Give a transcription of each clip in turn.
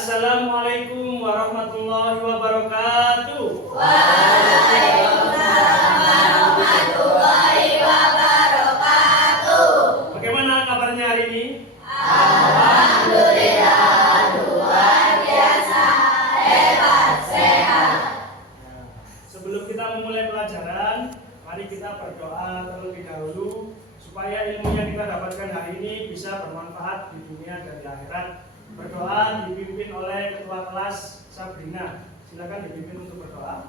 Assalamualaikum warahmatullahi wabarakatuh. Waalaikumsalam warahmatullahi wabarakatuh. Bagaimana kabarnya hari ini? Alhamdulillah, luar biasa, hebat, sehat. Sebelum kita memulai pelajaran, mari kita berdoa terlebih dahulu supaya ilmu yang kita dapatkan hari ini bisa bermanfaat di dunia dan di akhirat. Berdoa dipimpin oleh ketua kelas Sabrina. Silakan dipimpin untuk berdoa.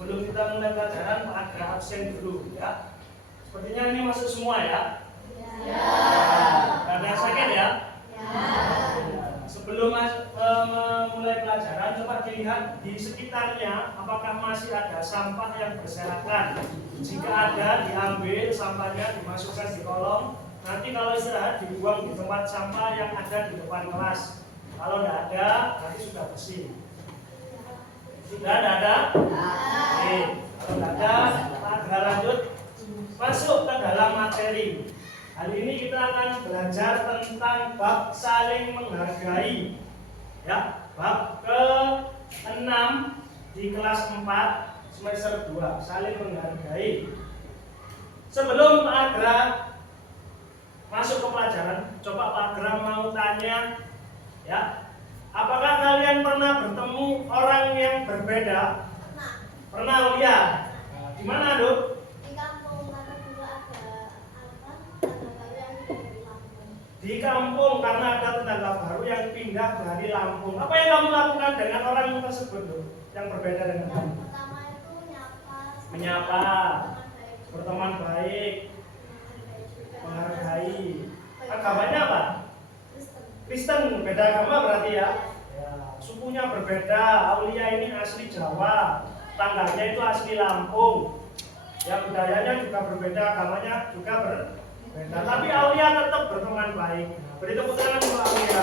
Sebelum kita mulai pelajaran, ada absen dulu ya. Sepertinya ini masuk semua ya. Ya. Ada yang sakit ya? Ya. Sebelum memulai pelajaran, coba dilihat di sekitarnya apakah masih ada sampah yang berserakan. Jika ada, diambil sampahnya, dimasukkan di kolong. Nanti kalau istirahat dibuang di tempat sampah yang ada di depan kelas. Kalau tidak ada, nanti sudah bersih. Sudah ada? Oke, kalau tidak ada, kita lanjut masuk ke dalam materi. Hari ini kita akan belajar tentang bab saling menghargai. Ya, bab ke-6 di kelas 4 semester 2, saling menghargai. Sebelum Pak Agra masuk ke pelajaran, coba Pak Agra mau tanya, ya. Apakah kalian pernah bertemu orang yang berbeda? Pernah lihat? Di mana, Duk? Di kampung, karena dulu ada tetangga baru yang pindah dari Lampung. Di kampung karena ada tetangga baru yang pindah dari Lampung. Apa yang kamu lakukan dengan orang tersebut, Duk? Yang berbeda dengan kamu? Pertama itu Menyapa, berteman baik, menghargai. Agamanya apa? Kristen, beda agama berarti ya. Sukunya berbeda, Aulia ini asli Jawa, tangganya itu asli Lampung. Ya, budayanya juga berbeda, agamanya juga berbeda. Tapi Aulia tetap berteman baik. Beri tepuk tangan untuk Aulia.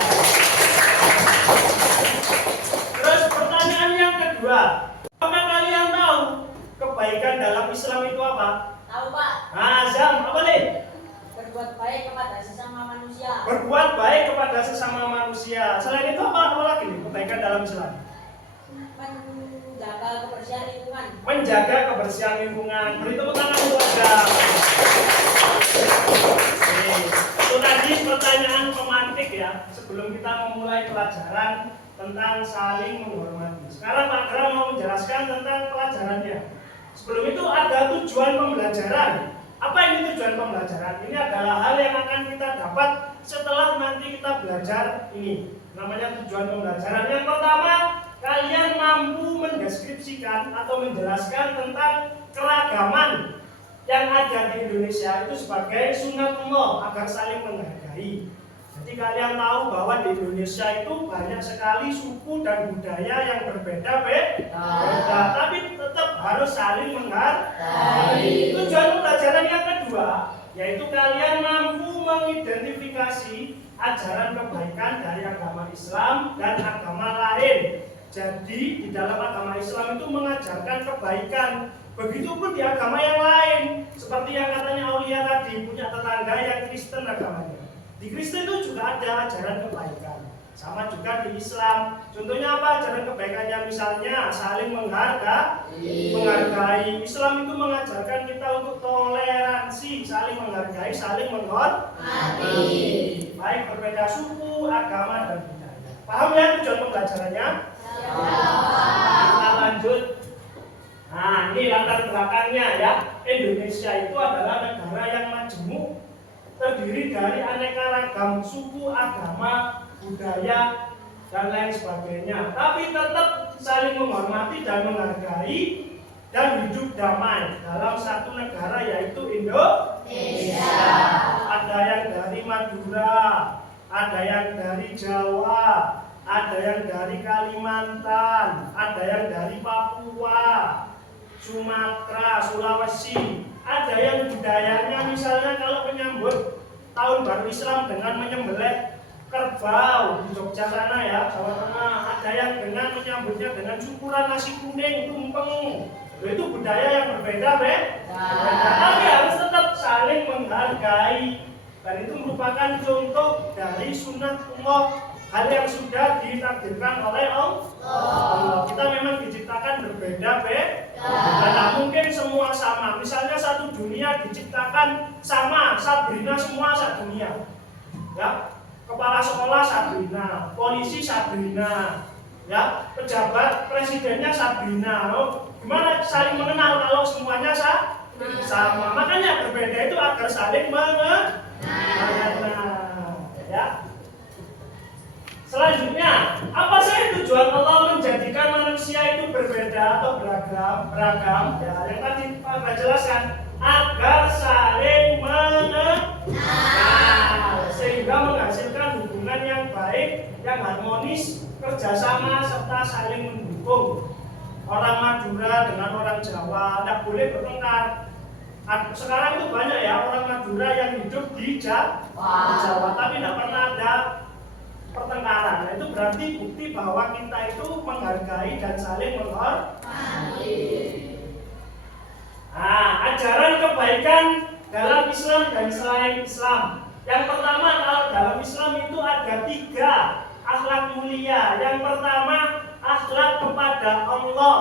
Terus pertanyaan yang kedua, apakah kalian tahu kebaikan dalam Islam itu apa? Tahu Pak, Azam, apa nih? berbuat baik kepada sesama manusia. Berbuat baik kepada sesama manusia. Selain itu apa lagi nih kebaikan dalam Islam? Menjaga kebersihan lingkungan. Menjaga kebersihan lingkungan. Beri tepuk tangan untuk Azam. Itu tadi pertanyaan pemantik ya. Sebelum kita memulai pelajaran tentang saling menghormati. Sekarang Pak Gra mau menjelaskan tentang pelajarannya. Sebelum itu ada tujuan pembelajaran. Apa ini tujuan pembelajaran? Ini adalah hal yang akan kita dapat setelah nanti kita belajar ini. Namanya tujuan pembelajaran. Yang pertama, kalian mampu mendeskripsikan atau menjelaskan tentang keragaman yang ada di Indonesia itu sebagai sunatullah agar saling menghargai. Jadi kalian tahu bahwa di Indonesia itu banyak sekali suku dan budaya yang berbeda-beda, tapi tetap harus saling menghargai. Tujuan pelajaran yang kedua, yaitu kalian mampu mengidentifikasi ajaran kebaikan dari agama Islam dan agama lain. Jadi di dalam agama Islam itu mengajarkan mengajarkan kebaikan. Begitupun di agama yang lain, seperti yang katanya Aulia tadi, punya tetangga yang Kristen agamanya. Di Kristen itu juga ada ajaran kebaikan. Sama juga di Islam. Contohnya apa ajaran kebaikannya? Misalnya saling menghargai. Islam itu mengajarkan kita untuk toleransi, saling menghargai, saling menghormati. Baik berbeda suku, agama, dan budaya. Paham ya tujuan pembelajarannya? Kita lanjut. Nah, ini latar belakangnya ya. Indonesia itu adalah negara yang majemuk, terdiri dari aneka ragam suku, agama, budaya, dan lain sebagainya. Tapi tetap saling menghormati dan menghargai dan hidup damai dalam satu negara, yaitu Indonesia. Ada yang dari Madura, ada yang dari Jawa, ada yang dari Kalimantan, ada yang dari Papua, Sumatera, Sulawesi. Ada yang budayanya misalnya kalau menyambut tahun baru Islam dengan menyembelih kerbau di Jogja sana ya, Jawa Tengah. Ada yang dengan menyambutnya dengan syukuran nasi kuning, tumpeng. Itu budaya yang berbeda, tapi harus tetap saling menghargai. Dan itu merupakan contoh dari sunnatullah, hal yang sudah ditakdirkan oleh Allah. Kita memang diciptakan berbeda, tidak mungkin semua sama. Misalnya satu dunia diciptakan sama, Sabrina semua sedunia. Ya, kepala sekolah Sabrina, polisi Sabrina, ya, pejabat presidennya Sabrina. Gimana saling mengenal kalau semuanya sama? Makanya berbeda itu agar saling mengenal. Ya. Selanjutnya, apa sih tujuan Allah menjadikan manusia itu berbeda atau beragam? Ya, yang tadi Pak jelaskan, agar saling mengenal, sehingga menghasilkan hubungan yang baik, yang harmonis, kerjasama serta saling mendukung. Orang Madura dengan orang Jawa tidak boleh bertengkar. Sekarang itu banyak ya orang Madura yang hidup di Jawa, tapi tidak pernah ada pertengkaran. Nah, itu berarti bukti bahwa kita itu menghargai dan saling menghormati. Nah, ajaran kebaikan dalam Islam dan selain Islam. Yang pertama, kalau dalam Islam itu ada 3 akhlak mulia. Yang pertama, akhlak kepada Allah.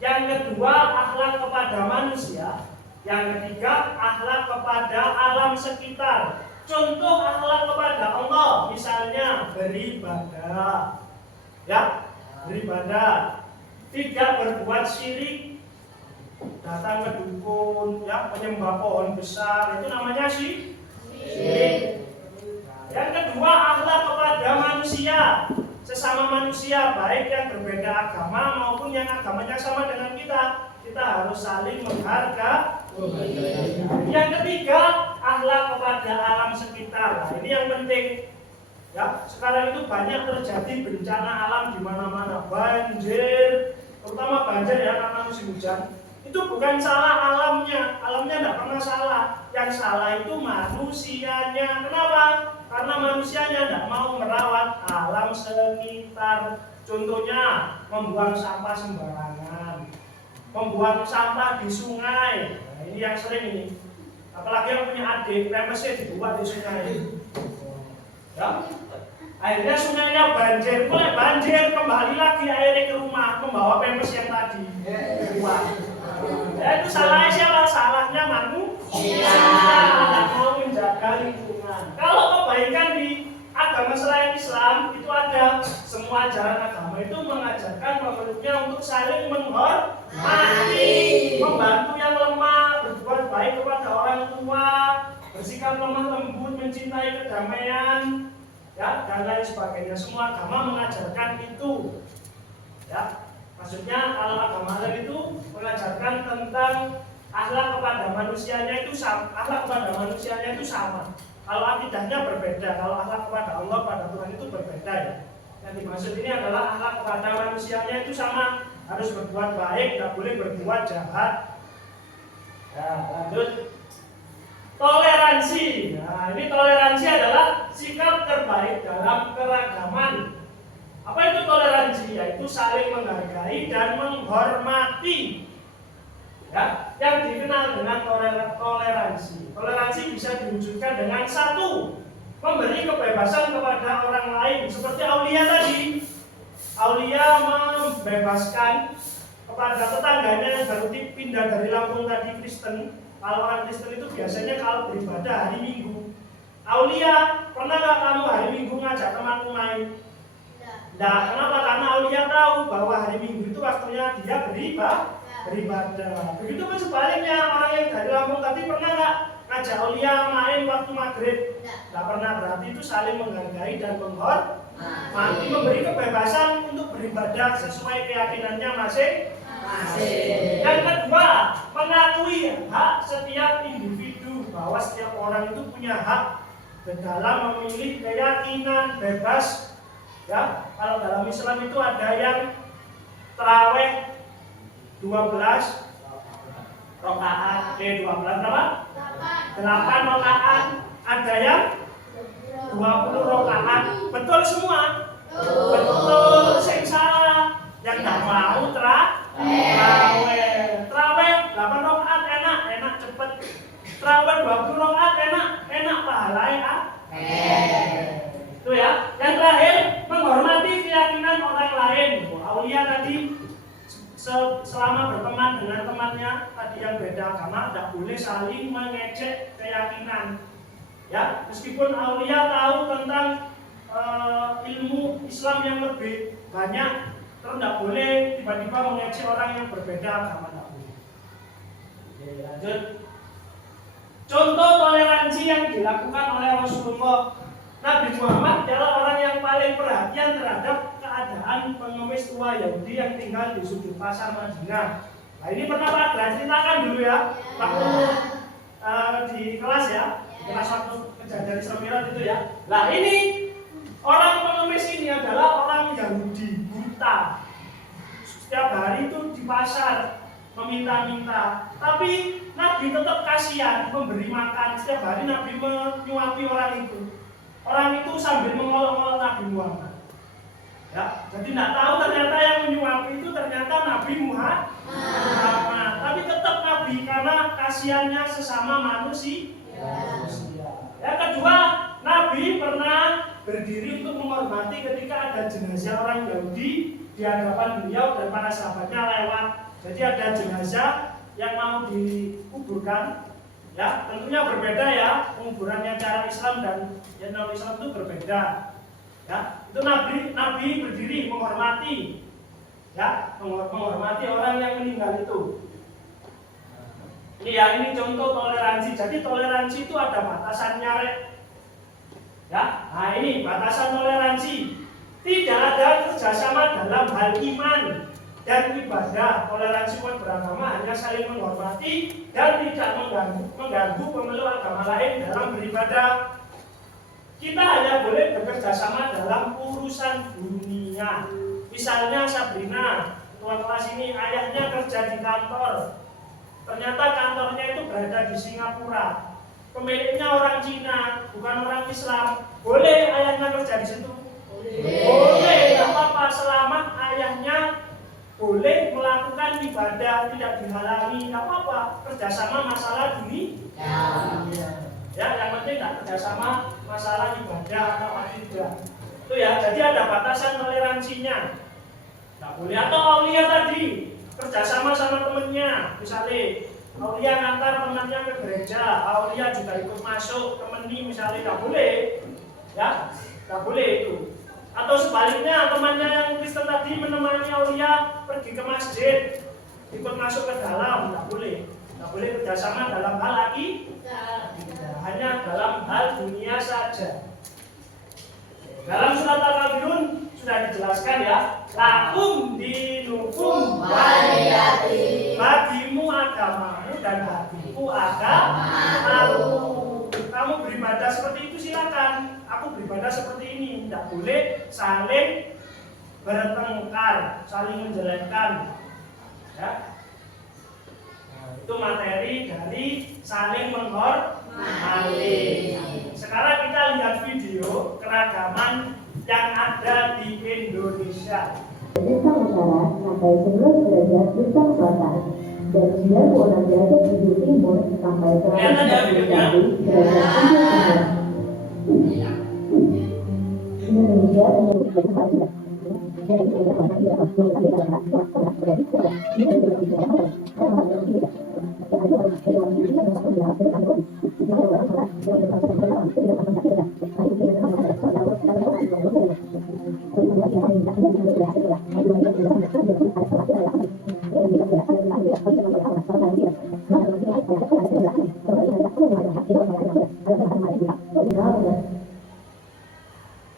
Yang kedua, akhlak kepada manusia. Yang ketiga, akhlak kepada alam sekitar. Contoh akhlak kepada Allah, misalnya beribadah, ya, beribadah, tidak berbuat syirik, datang ke dukun, ya, menyembah pohon besar, itu namanya syirik. Yang kedua, akhlak kepada manusia, sesama manusia, baik yang berbeda agama maupun yang agamanya sama dengan kita harus saling menghargai. Yang ketiga, akhlak kepada alam sekitar. Nah, ini yang penting. Ya, sekarang itu banyak terjadi bencana alam di mana-mana, banjir, terutama banjir ya karena musim hujan. Itu bukan salah alamnya tidak pernah salah. Yang salah itu manusianya. Kenapa? Karena manusianya tidak mau merawat alam sekitar. Contohnya, membuang sampah sembarangan, membuang sampah di sungai. Nah, ini yang sering ini. Apalagi yang punya adik, pempesnya dibuat di sungai. Ya. Akhirnya sungainya banjir, mulai banjir, kembali lagi airnya ke rumah, membawa pempes yang tadi dibuat. Ya, itu salahnya siapa? Salahnya manusia. Tidak mau menjaga lingkungan. Kalau kebaikan di agama selain Islam itu ada, semua ajaran agama itu mengajarkan makhluknya untuk saling menghormati, membantu yang lemah, berbuat baik kepada orang tua, bersikap lemah lembut, mencintai kedamaian, ya, dan lain sebagainya. Semua agama mengajarkan itu. Ya, maksudnya kalau agama lain itu mengajarkan tentang akhlak kepada manusianya itu sama. Kalau akidahnya berbeda, kalau akhlak kepada Allah, pada Tuhan itu berbeda ya. Yang dimaksud ini adalah akhlak kepada manusianya itu sama, harus berbuat baik, tidak boleh berbuat jahat. Ya, lanjut. Toleransi. Nah, ini toleransi adalah sikap terbaik dalam keragaman. Apa itu toleransi? Yaitu saling menghargai dan menghormati. Ya, yang dikenal dengan toleransi. Toleransi bisa diwujudkan dengan satu, memberi kebebasan kepada orang lain. Seperti Aulia tadi. Aulia membebaskan kepada tetangganya yang baru pindah dari Lampung tadi Kristen. Kalau orang Kristen itu biasanya kalau beribadah hari Minggu. Aulia, pernah nggak kamu hari Minggu ngajak temanmu main? Nah, kenapa? Karena Aulia tahu bahwa hari Minggu itu waktunya dia beribadah. Begitu pun sebaliknya, orang yang dari Lampung tadi pernah nggak ngajak Aulia main waktu maghrib? Nggak pernah. Berarti itu saling menghargai dan menghormati, memberi kebebasan untuk beribadah sesuai keyakinannya masing-masing. Yang kedua, mengakui hak setiap individu, bahwa setiap orang itu punya hak dalam memilih keyakinan bebas. Ya, kalau dalam Islam itu ada yang tarawih 12 rakaat, 12 berapa? 8 rakaat. Ada yang 20 rakaat. Betul semua? Betul. Sing salah yang enggak mau tarawih. Tarawih 8 rakaat enak cepet. Tarawih 20 rakaat enak pahalanya. Itu ya. Yang terakhir, menghormati keyakinan orang lain. Aulia tadi selama berteman dengan temannya tadi yang beda agama, tidak boleh saling mengejek keyakinan. Ya, meskipun Aulia tahu tentang ilmu Islam yang lebih banyak, terus tidak boleh tiba-tiba mengejek orang yang berbeda agama, tidak boleh. Oke, lanjut. Contoh toleransi yang dilakukan oleh Rasulullah. Nabi Muhammad adalah orang yang paling perhatian terhadap keadaan pengemis tua Yahudi yang tinggal di sudut pasar Madinah. Nah, ini pernah Pak Adra ceritakan dulu ya, waktu di kelas ya, kelas waktu kejadian Israel itu ya. Nah, ini orang pengemis ini adalah orang Yahudi buta. Setiap hari itu di pasar meminta-minta, tapi Nabi tetap kasihan memberi makan. Setiap hari Nabi menyuapi orang itu. Orang itu sambil mengolok-olok Nabi Muhammad. Ya, jadi tidak tahu ternyata yang menyuapi itu ternyata Nabi Muhammad. Tapi tetap Nabi karena kasihannya sesama manusia. Yang kedua, Nabi pernah berdiri untuk menghormati ketika ada jenazah orang Yahudi di hadapan beliau dan para sahabatnya lewat. Jadi ada jenazah yang mau dikuburkan. Ya, tentunya berbeda ya, penguburannya cara Islam dan yang non Islam itu berbeda. Ya, itu Nabi berdiri menghormati, ya, menghormati orang yang meninggal itu. Ini ya, ini contoh toleransi. Jadi toleransi itu ada batasannya, Rek. Ya, nah ini batasan toleransi. Tidak ada kerjasama dalam hal iman dan ibadah. Toleransi umat beragama hanya saling menghormati dan tidak mengganggu pemeluk agama lain dalam beribadah. Kita hanya boleh bekerja sama dalam urusan dunia. Misalnya Sabrina, ketua kelas ini, ayahnya kerja di kantor. Ternyata kantornya itu berada di Singapura. Pemiliknya orang Cina, bukan orang Islam. Boleh ayahnya kerja di situ? Boleh, tidak apa-apa selama ayahnya boleh melakukan ibadah, tidak dihalangi, tidak apa-apa. Kerjasama masalah dunia. Ya, yang penting tidak kerjasama masalah ibadah atau akidah. Itu ya, jadi ada batasan toleransinya. Tidak boleh. Atau Aulia tadi kerjasama sama temennya, misalnya Aulia ngantar temannya ke gereja, Aulia juga ikut masuk temani, misalnya tidak boleh. Ya, tidak boleh itu. Atau sebaliknya temannya yang Kristen tadi menemani Aulia pergi ke masjid, ikut masuk ke dalam, tidak boleh. Tidak boleh kerjasama dalam hal akidah, hanya dalam hal dunia saja. Dalam surat Al-Kafirun sudah dijelaskan ya, lakum dinukum waliyadin, bagimu agamamu dan bagiku agamaku. Kamu beribadah seperti itu silakan, aku beribadah seperti ini. Tidak boleh saling bertengkar, saling menjelekkan. Ya. Nah, itu materi dari saling menghormati. Sekarang kita lihat video keragaman yang ada di Indonesia. Bintang Utara sampai 11 derajat Bintang Selatan dan 96 derajat Bintang Timur sampai 100 derajat Timur. Indonesia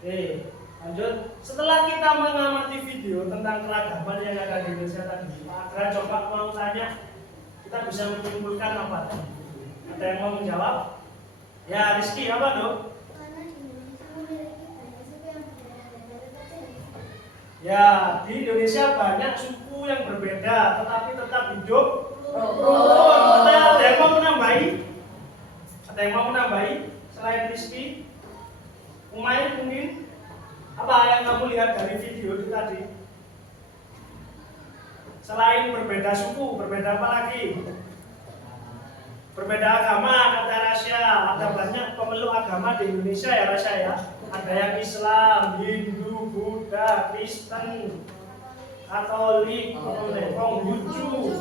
Oke, lanjut. Setelah kita mengamati video tentang keragaman yang ada di Indonesia tadi, Pak Agra coba mau tanya, kita bisa menyimpulkan apa tadi? Ada yang mau menjawab? Ya, Rizky, apa dong? Karena di Indonesia memiliki banyak suku yang berbeda dan tetap sehat. Ya, di Indonesia banyak suku yang berbeda, tetapi tetap hidup rukun. Ada yang mau menambahi? Ada yang mau menambahi? Selain Rizky? Umay mungkin? Apa yang kamu lihat dari video itu tadi? Selain berbeda suku, berbeda apa lagi? Berbeda agama, kata Rasya. Ada banyak pemeluk agama di Indonesia ya Rasya ya. Ada yang Islam, Hindu, Buddha, Kristen, Katolik, Konghucu,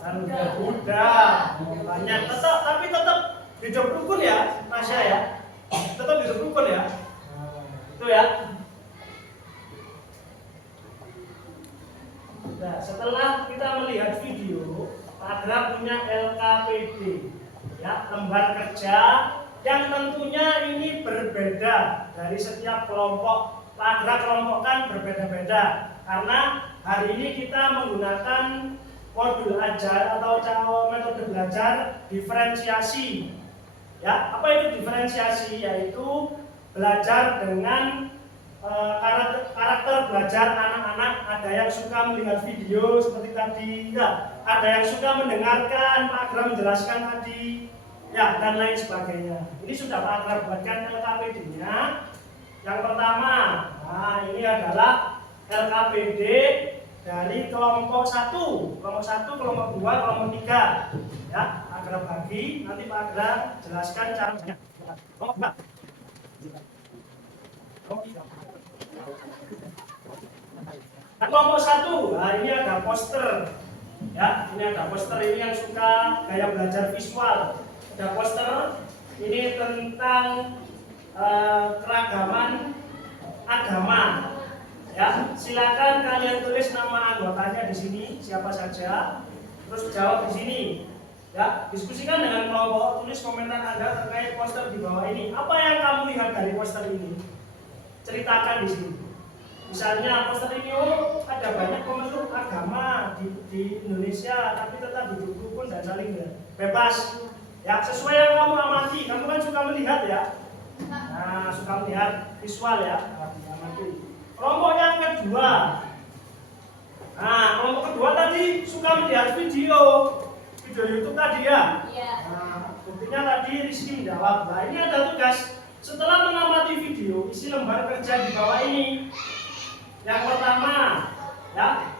dan Buddha. Banyak, tapi tetap hidup rukun ya Rasya ya. Tetap hidup rukun ya. Itu ya. Nah, setelah kita melihat video, Pak Agra punya LKPD, ya, lembar kerja yang tentunya ini berbeda dari setiap kelompok. Pak Agra kelompokkan berbeda-beda karena hari ini kita menggunakan modul ajar atau metode belajar diferensiasi. Ya, apa itu diferensiasi? Yaitu belajar dengan karakter belajar anak-anak. Ada yang suka melihat video seperti tadi, ya. Ada yang suka mendengarkan Pak Agra menjelaskan tadi, ya, dan lain sebagainya. Ini sudah Pak Agra buatkan LKPD-nya. Yang pertama, nah ini adalah LKPD dari kelompok 1, kelompok 2, kelompok 3. Ya, Agra bagi, nanti Pak Agra jelaskan caranya. Kelompok 1, nah ini ada poster. Ya, ini ada poster, ini yang suka gaya belajar visual. Ada poster ini tentang keragaman agama. Ya, silakan kalian tulis nama anggotanya di sini, siapa saja. Terus jawab di sini. Ya, diskusikan dengan kelompok, tulis komentar Anda terkait poster di bawah ini. Apa yang kamu lihat dari poster ini? Ceritakan di sini. Misalnya poster ini, oh ada banyak pemeluk agama di Indonesia, tapi tetap hidup rukun dan saling bebas. Ya, sesuai yang kamu amati. Kamu kan suka melihat ya. Nah, suka melihat visual ya. Amati. Kelompok yang kedua. Nah, kelompok kedua tadi suka melihat video YouTube tadi ya. Iya. Nah, buktinya tadi Rizky menjawab. Nah, ini ada tugas. Setelah mengamati video, isi lembar kerja di bawah ini. Yang pertama, ya,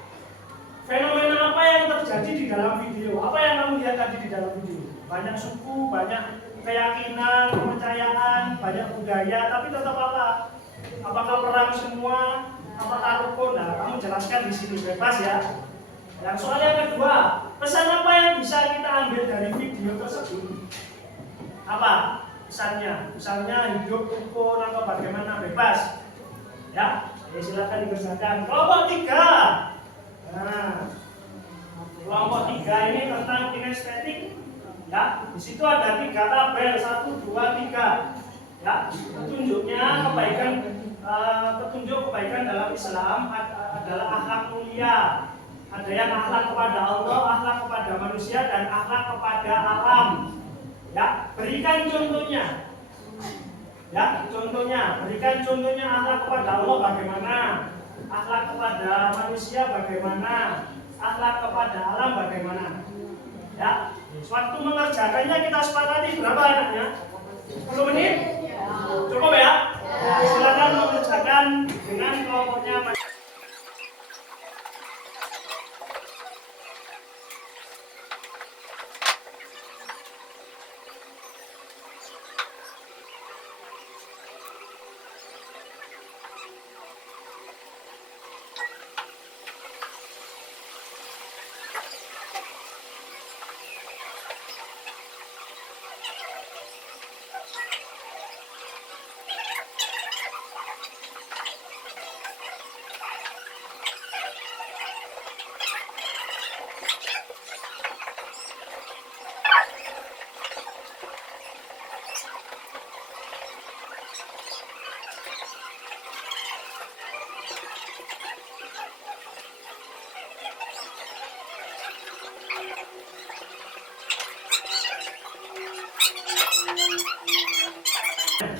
fenomena apa yang terjadi di dalam video? Apa yang kamu lihat tadi di dalam video? Banyak suku, banyak keyakinan, kepercayaan, banyak budaya, tapi tetap apa? Apakah perang semua? Apakah rukun? Nah, kamu jelaskan di sini bebas ya. Yang soal yang kedua, pesan apa yang bisa kita ambil dari video tersebut? Apa pesannya? Misalnya hidup rukun atau bagaimana, bebas. Ya, silakan dikerjakan. Kelompok 3. Nah, kelompok 3 ini tentang kinestetik. Ya, di situ ada 3 tabel, 1, 2, 3. Ya, petunjuk kebaikan dalam Islam adalah akhlak mulia. Ada yang akhlak kepada Allah, akhlak kepada manusia, dan akhlak kepada alam. Ya, berikan contohnya. Ya, contohnya, berikan contohnya akhlak kepada Allah bagaimana, akhlak kepada manusia bagaimana, akhlak kepada alam bagaimana. Ya, waktu mengerjakannya kita sepakati berapa anaknya? 10 menit? Cukup ya? Silakan mengerjakan dengan kelompoknya.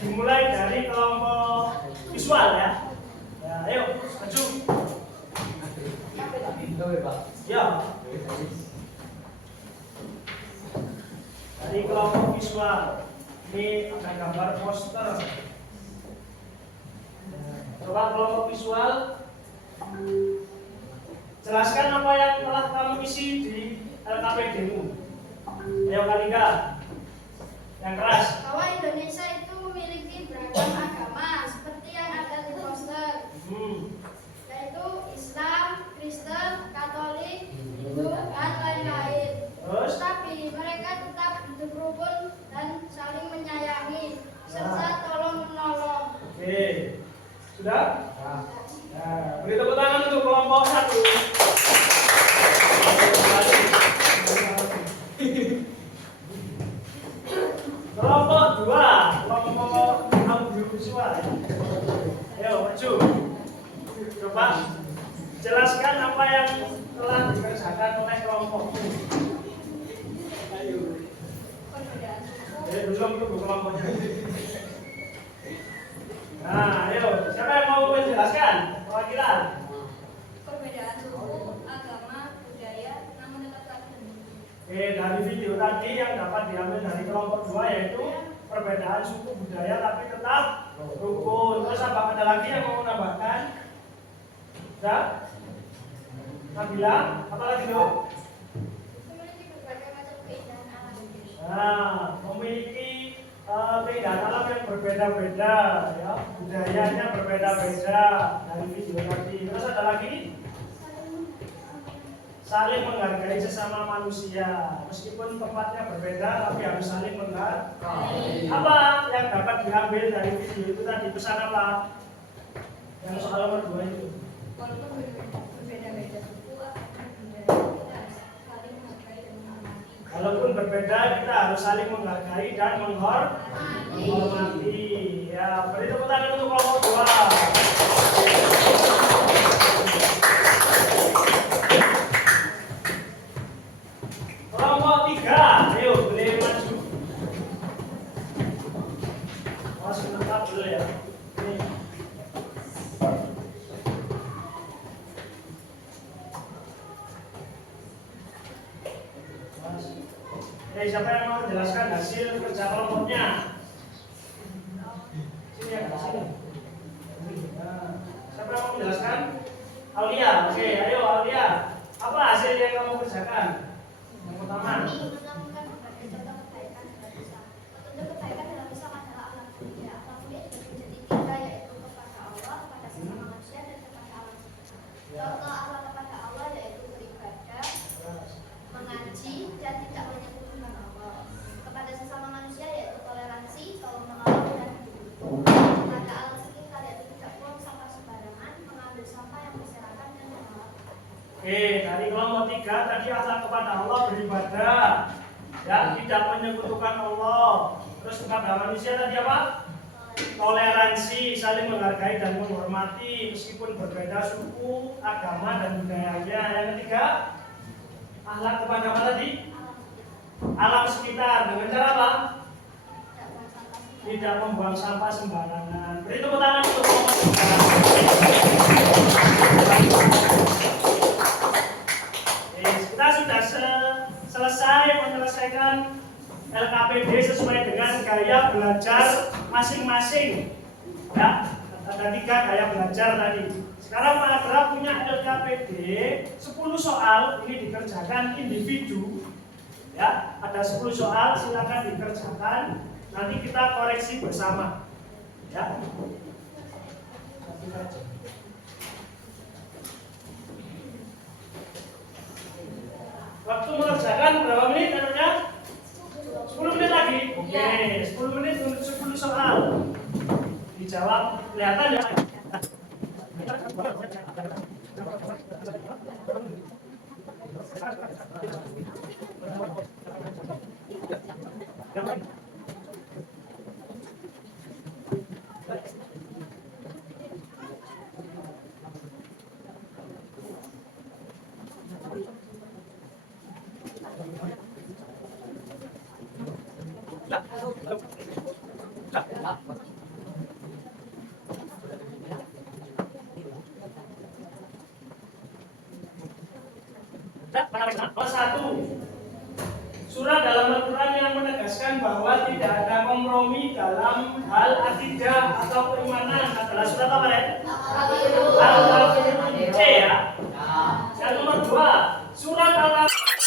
Dimulai dari kelompok visual ya. Ya, ayo maju. Ya. Dari kelompok visual ini ada gambar poster. Coba kelompok visual, jelaskan apa yang telah kamu isi di LKPD-mu. Ayo Kalika, yang keras. Bahwa Indonesia itu memiliki beragam agama seperti yang ada di poster, yaitu Islam, Kristen, Katolik, Hindu, dan lain-lain. Terus? Tapi mereka tetap hidup rukun dan saling menyayangi serta tolong menolong. Oke, sudah? Nah, beri tepuk tangan untuk kelompok 1. Kelompok 2, kelompok audiovisual. Ayo maju. Coba jelaskan apa yang telah dikerjakan oleh kelompokmu. Belum tunggu kelompoknya. Nah, ayo, siapa yang mau menjelaskan? Perwakilan. Perbedaan suku, agama, budaya, namun tetap saling. Oke, dari video tadi yang dapat diambil dari kelompok 2 yaitu perbedaan suku budaya tapi tetap rukun. Terus apa ada lagi yang mau menambahkan? Sudah? Nabila, apa lagi dong? Memiliki berbagai macam keindahan alam. Nah, memiliki keindahan alam yang berbeda-beda, ya, budayanya berbeda-beda dari video tadi. Terus ada lagi? Saling menghargai sesama manusia, meskipun tempatnya berbeda, tapi harus saling menghargai. Apa yang dapat diambil dari video itu tadi? Pesan apa? Yang soal nomor 2 itu. Walaupun berbeda-beda suku, agama, budaya, kita harus saling menghargai dan menghormati. Walaupun berbeda, kita harus saling menghargai dan menghormati. Ya, beri tepuk tangan untuk kelompok 2. Kelompok 3, ayo boleh maju. Masuk tempat dulu ya. Ini. Siapa yang mau menjelaskan hasil kerja kelompoknya? Sini ya, sini. Nah, siapa yang mau menjelaskan? Aulia, oke, ayo Aulia. Apa hasil yang kamu kerjakan? Yang pertama. Kami menemukan berbagai contoh kebaikan dalam Islam. Petunjuk kebaikan dalam Islam adalah akhlak mulia. Akhlak mulia juga menjadi tiga, yaitu kepada Allah, kepada sesama manusia, dan kepada alam sekitar. Contoh akhlak kepada Allah yaitu beribadah, mengaji, dan tidak menyekutukan Allah. Kepada sesama manusia yaitu toleransi, tolong menolong, dan hidup. Kepada alam sekitar yaitu tidak buang sampah sembarangan, mengambil sampah yang berserakan, dan menolak. Oke, dari kelompok 3 tadi akhlak kepada Allah beribadah, ya, tidak menyekutukan Allah. Terus kepada manusia tadi apa? Toleransi, saling menghargai dan menghormati meskipun berbeda suku, agama, dan budayanya. Yang ketiga, akhlak kepada apa tadi? Alam sekitar. Dengan cara apa? Tidak membuang sampah sembarangan. Beri tepuk tangan untuk kelompok 3. Kita sudah selesai menyelesaikan LKPD sesuai dengan gaya belajar masing-masing. Ya, ada 3 gaya belajar tadi. Sekarang paragraf punya LKPD 10 soal, ini dikerjakan individu. Ya, ada 10 soal, silakan dikerjakan. Nanti kita koreksi bersama. Ya. Waktu mengerjakan berapa menit namanya? 10 menit lagi. Oke, 10 menit untuk 10 soal. Dijawab, kelihatan ya. Nomor 1. Surat dalam Al-Quran yang menegaskan bahwa tidak ada kompromi dalam hal akidah atau keimanan adalah surat apa ya? Al-Kafirun C ya. Yang nomor 2, surat Al-Kafirun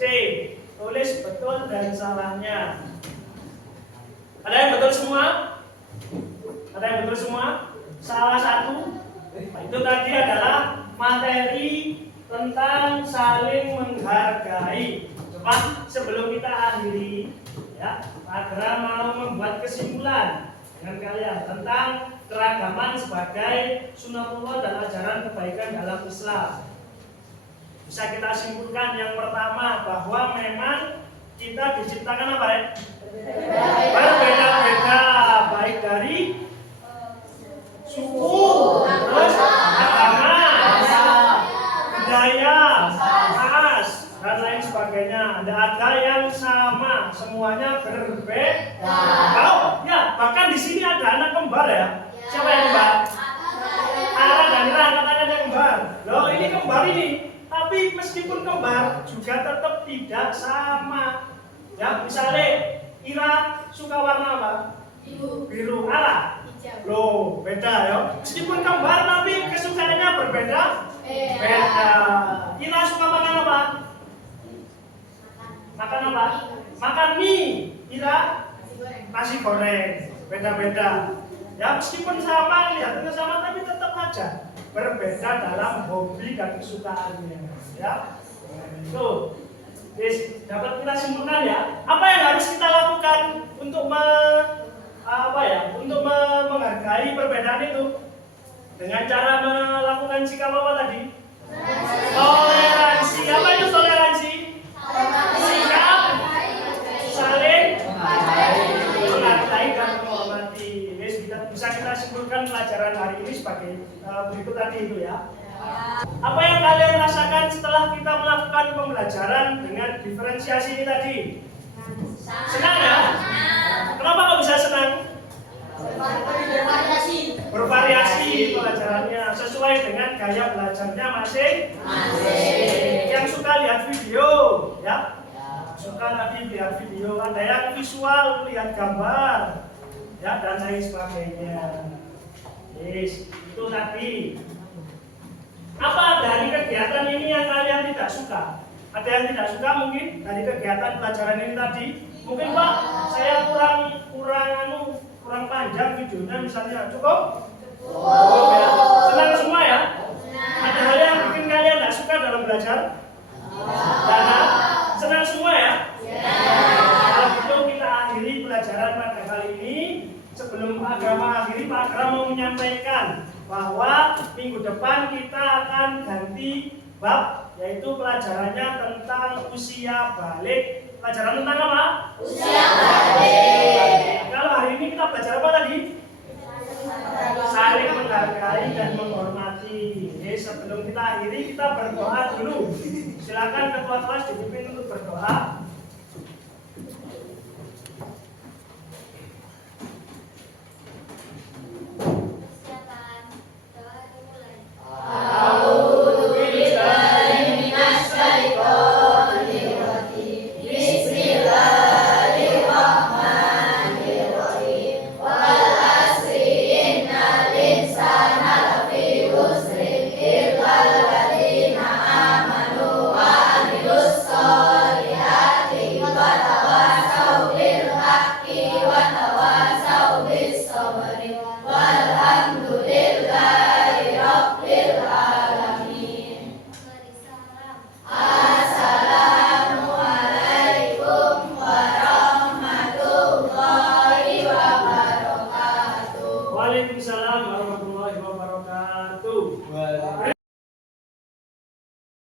C, tulis betul dan salahnya. Ada yang betul semua? Ada yang betul semua? Salah satu itu tadi adalah materi tentang saling menghargai. Coba sebelum kita akhiri, ya, Agra mau membuat kesimpulan dengan kalian tentang keragaman sebagai sunatullah dan ajaran kebaikan dalam Islam. Bisa kita simpulkan yang pertama bahwa memang kita diciptakan apa ya? Berbeda-beda, baik dari suku, terus agama, budaya, ras, dan lain sebagainya. Ada yang sama, semuanya berbeda. Oh, ya, bahkan di sini ada anak kembar ya. Siapa yang kembar? Ara dan Ira, katanya ada kembar. Loh, ini kembar ini. Tapi meskipun kembar juga tetap tidak sama. Ya, misalnya Ira suka warna apa? Biru. Ara? Loh, beda ya. Meskipun kembar tapi kesukaannya berbeda. Beda. Ira suka makan apa? Makan apa? Makan mie. Ira? Nasi goreng. Beda-beda. Ya, meskipun sama, lihatnya sama tapi tetap aja berbeda dalam hobi dan kesukaannya. Ya, itu dapat kita simpulkan ya. Apa yang harus kita lakukan untuk menghargai perbedaan itu? Dengan cara melakukan sikap apa tadi? Toleransi. Apa itu toleransi? Sikap saling menghargai dan menghormati. Bisa kita simpulkan pelajaran hari ini sebagai berikut tadi itu ya. Apa yang kalian rasakan setelah kita melakukan pembelajaran dengan diferensiasi ini tadi? Senang ya? Kenapa kok bisa senang? Bervariasi pelajarannya sesuai dengan gaya belajarnya masing-masing. Yang suka lihat video, ya, suka lagi lihat video. Ada yang visual, lihat gambar, ya, dan lain sebagainya. Yes, itu tadi. Apa dari kegiatan ini yang kalian tidak suka? Ada yang tidak suka mungkin dari kegiatan pelajaran ini tadi? Mungkin Pak, saya kurang panjang videonya misalnya. Cukup? Ya. Senang semua ya? Ada hal yang bikin kalian tidak suka dalam belajar? Senang semua ya? Kalau gitu kita akhiri pelajaran pada kali ini. Sebelum agama akhiri, Pak Agra mau menyampaikan bahwa minggu depan kita akan ganti bab, yaitu pelajarannya tentang usia balik. Pelajaran tentang apa? Usia balik. Kalau hari ini kita belajar apa tadi? Saling menghargai dan menghormati. Jadi sebelum kita akhiri, kita berdoa dulu. Silakan. Silakan ketua kelas dipimpin untuk berdoa.